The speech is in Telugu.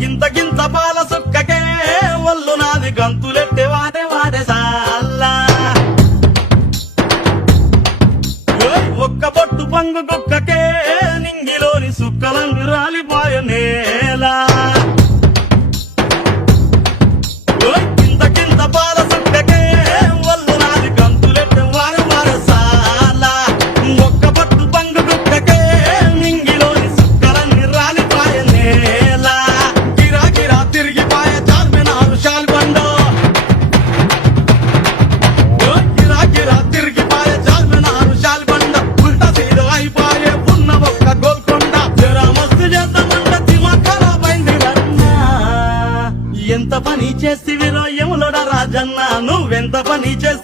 గింత గింత పాల సుక్కకే ఒళ్ళు నాది గంతులెట్టే వాడే వాడే సాల్లా ఒక్క బొట్టు పంగు కుక్కకే నింగిలోని సుక్కలంగు రాలిపోయ నేలా గింత గింత పాల సుక్కకే ఒళ్ళు నాది గంతులెట్టే వాడే వాడే సాల్లా ఒక్క బొట్టు పంగు కుక్కకే నింగిలోని సుక్కలన్నీ రాలిపోయ నేలా గిరా గిరా తిరిగిపోయ చార్మినారు షాల్బండో గిరా గిరా తిరిగిపోయ చార్మినారు షాల్బండ ఉల్టా సీదా అయిపోయే ఉన్న ఒక్క గోల్కొండ జరా మస్తు చేద్దామంట దిమాగ్ ఖరాబ్ అయింది రన్నా ఎంత పని చేసివిరో యములోడ రాజన్న నువ్వెంత పని చేసి